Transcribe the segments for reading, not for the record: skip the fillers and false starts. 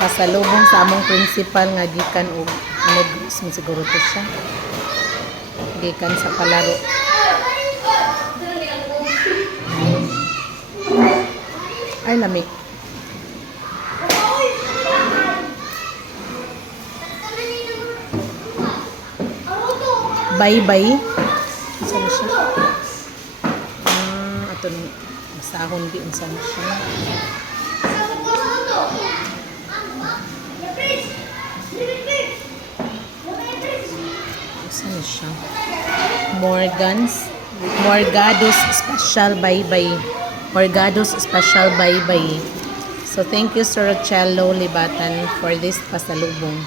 pasalubong sa among principal nga gikan og negros man siguro to siya. Gikan sa palaro. Ay lami. Bye-bye. Saan siya? Ato nung masahon di saan siya. Saan siya? Morgados Special Bye-bye. Morgados Special Bye-bye. So thank you Sir Rocello Libatan for this pasalubong.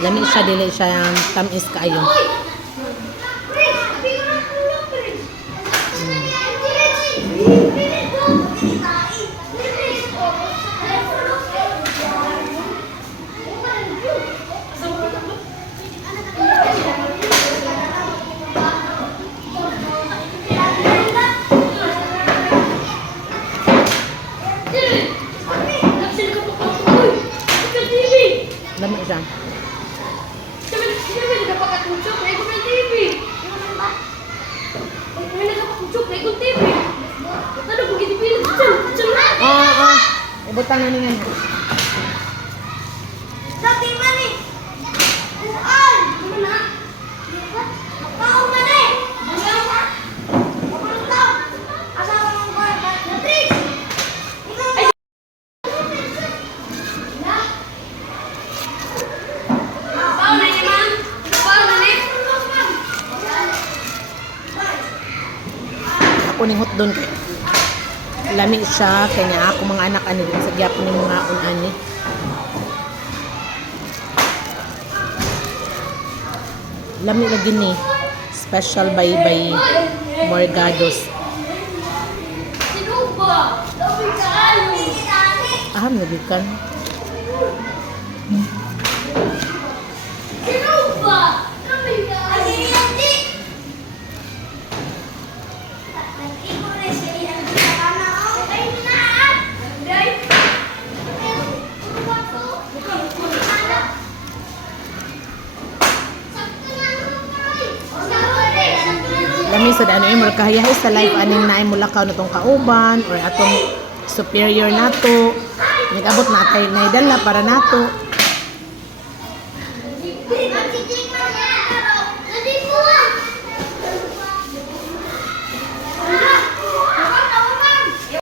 Lami siya, dili siya tamis kaayo. Lami siya. Ibutang na niyan. Dati mani. Uan, mana? Kau mana? Mana? Kamu tahu? Asal kamu kau Beatrice. Bau nani man? Bau nani? Ako ning hotdon kay lami siya kanya ako mga anak ani sa gyap ni mga unani. Lami lagi ni special bye-bye Morgados. Sinuba. Tapi kaano? Aham nagikan. Sinuba. Kami kaano? Lami sa ano mo kahayahay sa live aning naay mulakaw na tong kauban or atong superior nato. Nag-abot na kay naidala para nato.